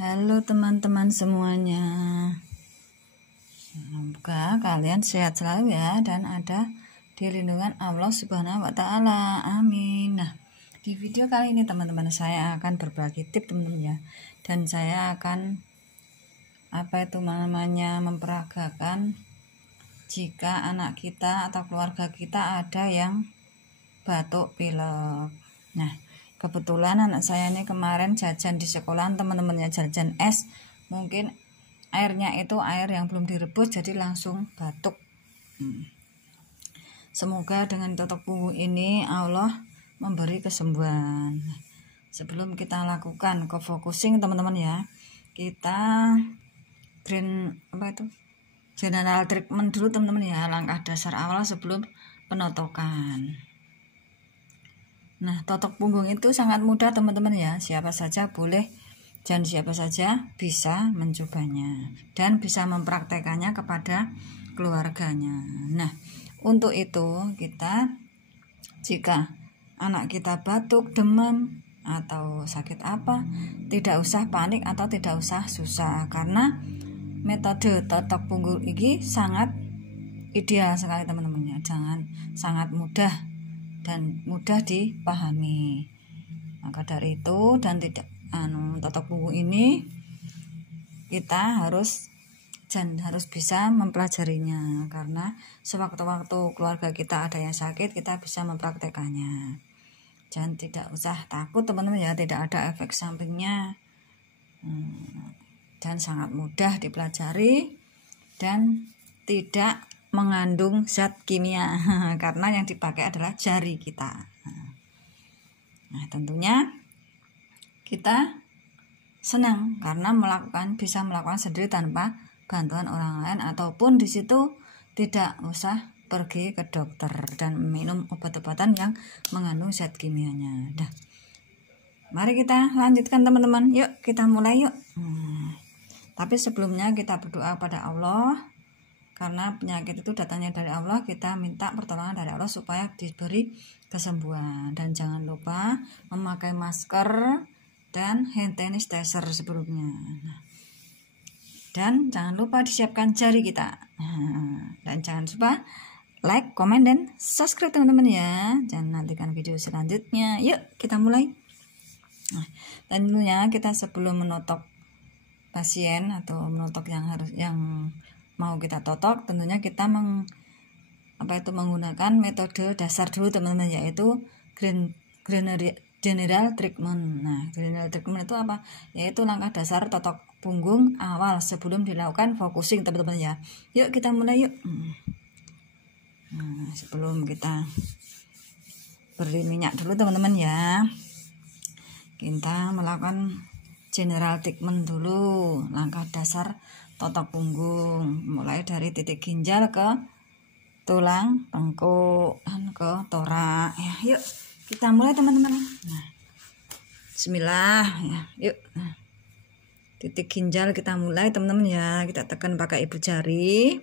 Halo teman-teman semuanya, semoga kalian sehat selalu ya dan ada di lindungan Allah Subhanahu wa Ta'ala. Amin. Nah, di video kali ini teman-teman saya akan berbagi tips teman-teman ya, dan saya akan memperagakan jika anak kita atau keluarga kita ada yang batuk pilek. Nah, kebetulan anak saya ini kemarin jajan di sekolahan teman-temannya, jajan es, mungkin airnya itu air yang belum direbus jadi langsung batuk. Semoga dengan totok punggung ini Allah memberi kesembuhan. Sebelum kita lakukan ke focusing teman-teman ya, kita general treatment dulu teman-teman ya, langkah dasar awal sebelum penotokan. Nah, totok punggung itu sangat mudah teman-teman ya, siapa saja boleh dan siapa saja bisa mencobanya dan bisa mempraktekannya kepada keluarganya. Nah, untuk itu jika anak kita batuk, demam, atau sakit apa, tidak usah panik atau tidak usah susah, karena metode totok punggung ini sangat ideal sekali teman-teman ya, sangat mudah dan mudah dipahami. Maka dari itu totok punggung ini kita harus bisa mempelajarinya, karena sewaktu-waktu keluarga kita ada yang sakit kita bisa mempraktekannya. Dan tidak usah takut teman-teman ya, tidak ada efek sampingnya, dan sangat mudah dipelajari dan tidak mengandung zat kimia karena yang dipakai adalah jari kita. Nah, tentunya kita senang karena bisa melakukan sendiri tanpa bantuan orang lain, ataupun di situ tidak usah pergi ke dokter dan minum obat-obatan yang mengandung zat kimianya. Dah, mari kita lanjutkan teman-teman. Yuk kita mulai yuk. Tapi sebelumnya kita berdoa pada Allah, karena penyakit itu datangnya dari Allah. Kita minta pertolongan dari Allah supaya diberi kesembuhan, dan jangan lupa memakai masker dan hand sanitizer sebelumnya. Dan jangan lupa disiapkan jari kita. Dan jangan lupa like, komen, dan subscribe teman-teman ya. Dan nantikan video selanjutnya. Yuk kita mulai. Nah, dan tentunya kita sebelum menotok pasien atau menotok yang mau kita totok, tentunya kita menggunakan metode dasar dulu teman-teman, yaitu general treatment. Nah, general treatment itu apa? Yaitu langkah dasar totok punggung awal sebelum dilakukan focusing teman-teman ya. Yuk kita mulai yuk. Nah, sebelum kita beri minyak dulu teman-teman ya, kita melakukan general treatment dulu, langkah dasar totok punggung, mulai dari titik ginjal ke tulang tengkuk dan ke torak ya. Yuk kita mulai teman-teman. Nah, bismillah ya, yuk. Nah, titik ginjal kita mulai teman-teman ya, kita tekan pakai ibu jari,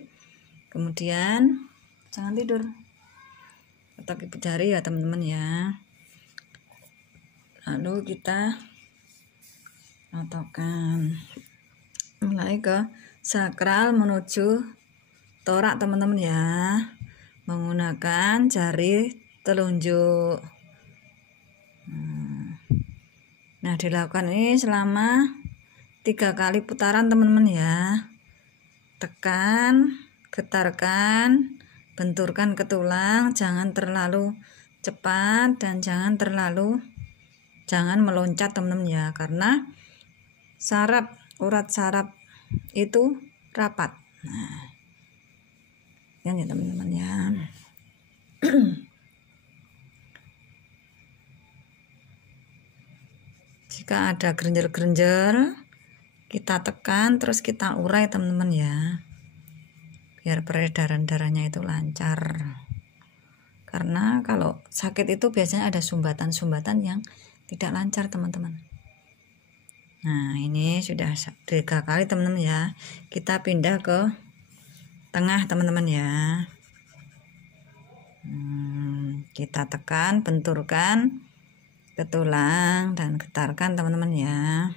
kemudian jangan tidur, tekan ibu jari ya teman-teman ya. Lalu kita totokkan mulai ke sakral menuju torak teman-teman ya, menggunakan jari telunjuk. Nah, dilakukan ini selama 3 kali putaran teman-teman ya. Tekan, getarkan, benturkan ke tulang, jangan terlalu cepat dan jangan meloncat teman-teman ya, karena urat saraf itu rapat. Nah, ya teman-teman ya. Jika ada gerenjel-gerenjel, kita tekan terus kita urai teman-teman ya, biar peredaran darahnya itu lancar. Karena kalau sakit itu biasanya ada sumbatan-sumbatan yang tidak lancar teman-teman. Nah, ini sudah 3 kali teman-teman ya. Kita pindah ke tengah teman-teman ya. Kita tekan, benturkan ke tulang dan getarkan teman-teman ya.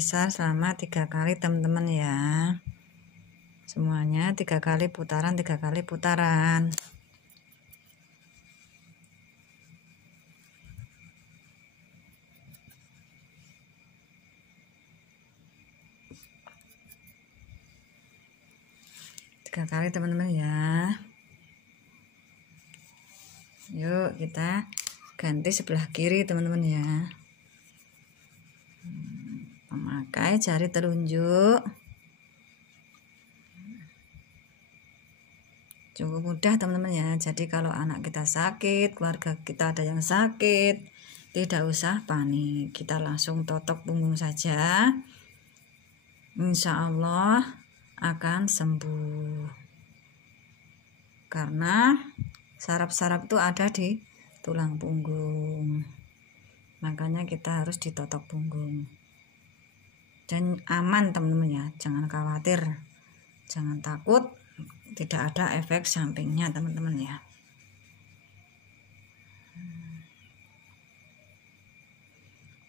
berkisar selama 3 kali teman-teman ya. Semuanya 3 kali putaran, 3 kali putaran. Tiga kali teman-teman ya. Yuk kita ganti sebelah kiri teman-teman ya. Memakai jari telunjuk. Cukup mudah teman-teman ya. Jadi kalau anak kita sakit, keluarga kita ada yang sakit, tidak usah panik. Kita langsung totok punggung saja. Insya Allah akan sembuh. Karena saraf-saraf itu ada di tulang punggung. Makanya kita harus ditotok punggung. Dan aman teman-teman ya, jangan khawatir, jangan takut, tidak ada efek sampingnya teman-teman ya.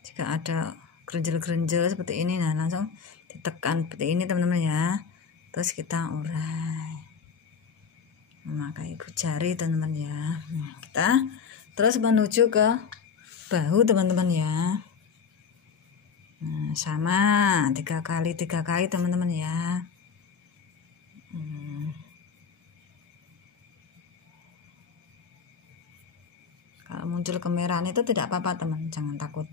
Jika ada gerenjel-gerenjel seperti ini, nah langsung ditekan seperti ini teman-teman ya. Terus kita urai memakai ibu jari teman-teman ya. Nah, kita terus menuju ke bahu teman-teman ya. Nah, sama 3 kali teman-teman ya. Kalau muncul kemerahan itu tidak apa-apa teman, jangan takut.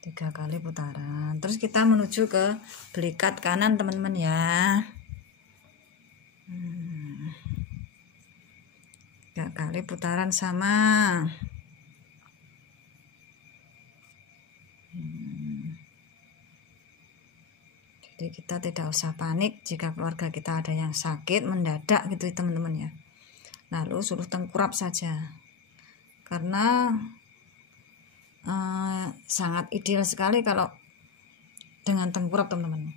3 kali putaran. Terus kita menuju ke belikat kanan teman-teman ya. 3 kali putaran sama. Jadi kita tidak usah panik jika keluarga kita ada yang sakit mendadak gitu teman-teman ya. Lalu suruh tengkurap saja. Karena sangat ideal sekali kalau dengan tengkurap teman-teman.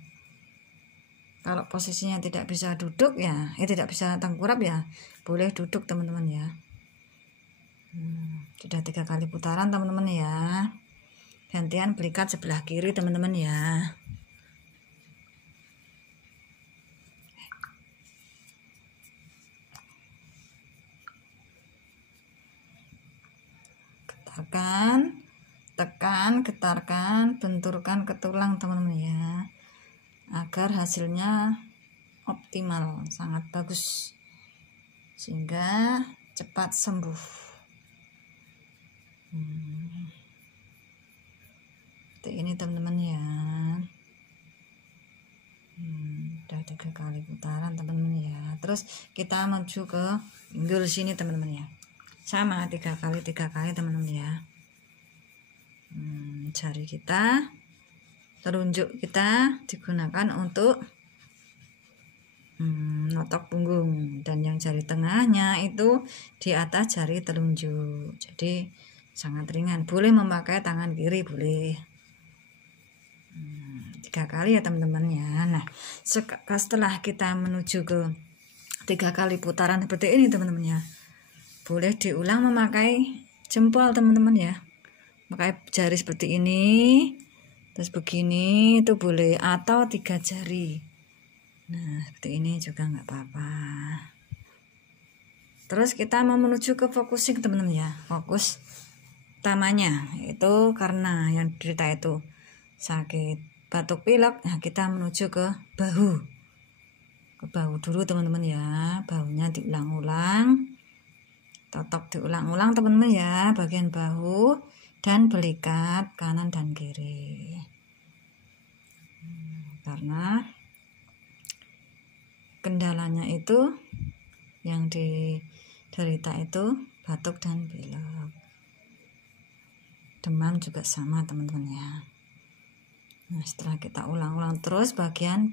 Kalau posisinya tidak bisa duduk ya, tidak bisa tengkurap ya, boleh duduk teman-teman ya. Sudah 3 kali putaran teman-teman ya. Gantian belikat sebelah kiri teman-teman ya. Tekan, getarkan, benturkan ke tulang teman-teman ya, agar hasilnya optimal, sangat bagus, sehingga cepat sembuh. Seperti ini teman-teman ya. Udah 3 kali putaran teman-teman ya. Terus kita menuju ke pinggul sini teman-teman ya. Sama 3 kali teman-teman ya. Jari kita, telunjuk kita digunakan untuk notok punggung, dan yang jari tengahnya itu di atas jari telunjuk. Jadi sangat ringan. Boleh memakai tangan kiri, boleh. 3 kali ya teman-teman ya. Nah, setelah kita menuju ke 3 kali putaran seperti ini teman-teman ya, boleh diulang memakai jempol teman-teman ya. Pakai jari seperti ini, terus begini itu boleh, atau 3 jari. Nah, seperti ini juga nggak apa-apa. Terus kita mau menuju ke focusing teman-teman ya. Fokus utamanya itu karena yang derita itu sakit batuk pilek. Nah, kita menuju ke bahu. Ke bahu dulu teman-teman ya. Bahunya diulang-ulang. Totok diulang-ulang teman-teman ya, bagian bahu dan belikat kanan dan kiri. Karena kendalanya itu yang diderita itu batuk dan pilek. Demam juga sama teman-teman ya. Nah, setelah kita ulang-ulang terus bagian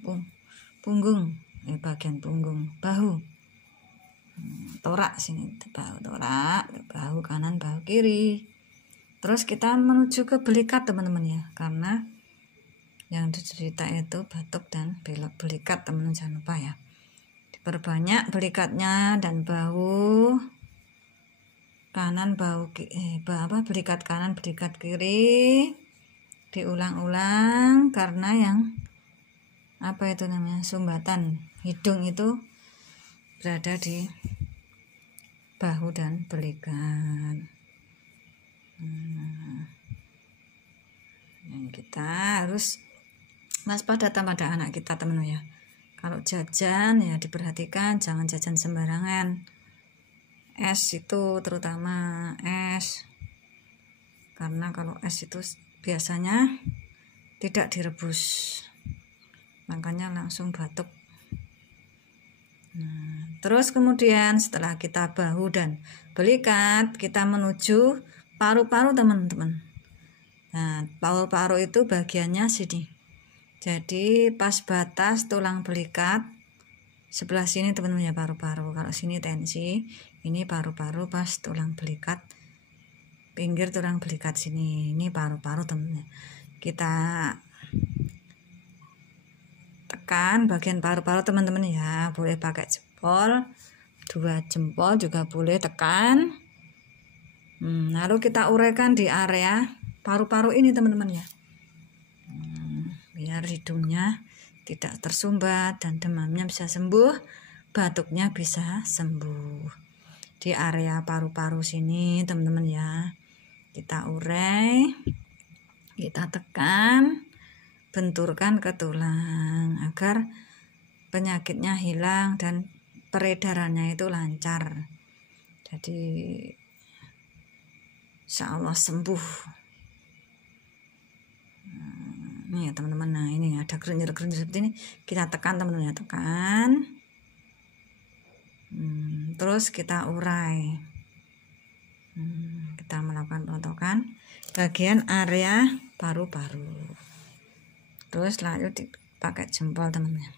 punggung, bagian punggung, bahu, torak sini, torak, bahu kanan, bahu kiri. Terus kita menuju ke belikat teman-teman ya, karena yang diderita itu batuk dan pilek. Belikat teman-teman jangan lupa ya, diperbanyak belikatnya dan bahu kanan belikat kanan belikat kiri, diulang-ulang karena yang itu namanya sumbatan hidung itu berada di bahu dan belikat. Kita harus waspada pada anak kita teman-teman ya. Kalau jajan ya diperhatikan, jangan jajan sembarangan. Es itu terutama es, karena kalau es itu biasanya tidak direbus, makanya langsung batuk. Terus kemudian setelah kita bahu dan belikat, kita menuju paru-paru teman-teman. Nah, paru-paru itu bagiannya sini. Jadi pas batas tulang belikat sebelah sini teman-teman ya paru-paru. Kalau sini tensi, ini paru-paru pas tulang belikat, pinggir tulang belikat sini. Ini paru-paru teman-teman. Kita tekan bagian paru-paru teman-teman ya. Boleh pakai jempol, 2 jempol juga boleh tekan. Lalu kita uraikan di area paru-paru ini teman-teman ya. Biar hidungnya tidak tersumbat dan demamnya bisa sembuh, batuknya bisa sembuh. Di area paru-paru sini teman-teman ya, kita urai, kita tekan, benturkan ke tulang agar penyakitnya hilang dan peredarannya itu lancar. Jadi insya Allah sembuh. Nih ya teman-teman, nah ini ada kerenjir-kerenjir seperti ini, kita tekan teman-teman ya, tekan. Terus kita urai. Kita melakukan pemotongan bagian area paru-paru. Terus lanjut dipakai jempol teman-teman.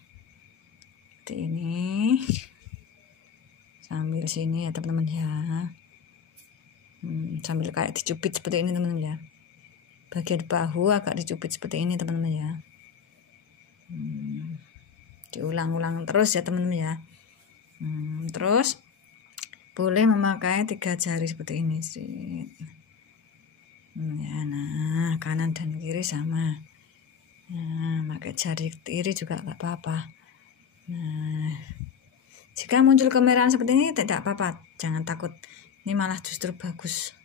Seperti ini. Sambil sini ya teman-teman ya. Sambil kayak dicubit seperti ini teman-teman ya. Bagian bahu agak dicubit seperti ini teman-teman ya. Diulang-ulang terus ya teman-teman ya. Terus boleh memakai 3 jari seperti ini sih. Ya, nah kanan dan kiri sama. Nah, pakai jari kiri juga nggak apa-apa. Nah, jika muncul kemerahan seperti ini tidak apa-apa, jangan takut. Ini malah justru bagus.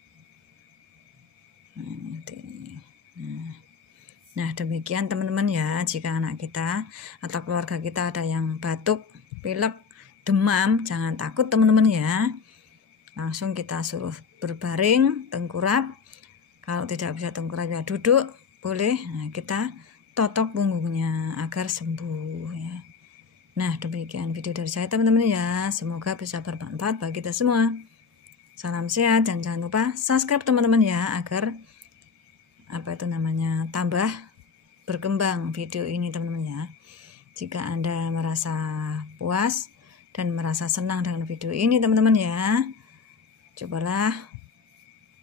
Nah, demikian teman-teman ya, jika anak kita atau keluarga kita ada yang batuk, pilek, demam, jangan takut teman-teman ya. Langsung kita suruh berbaring, tengkurap. Kalau tidak bisa tengkurap ya duduk, boleh. Nah, kita totok punggungnya agar sembuh ya. Nah, demikian video dari saya teman-teman ya. Semoga bisa bermanfaat bagi kita semua. Salam sehat dan jangan lupa subscribe teman-teman ya, agar tambah berkembang video ini teman-teman ya. Jika Anda merasa puas dan merasa senang dengan video ini teman-teman ya, cobalah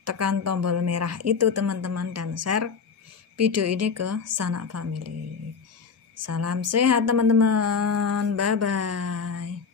tekan tombol merah itu teman-teman dan share video ini ke sanak family. Salam sehat teman-teman, bye bye.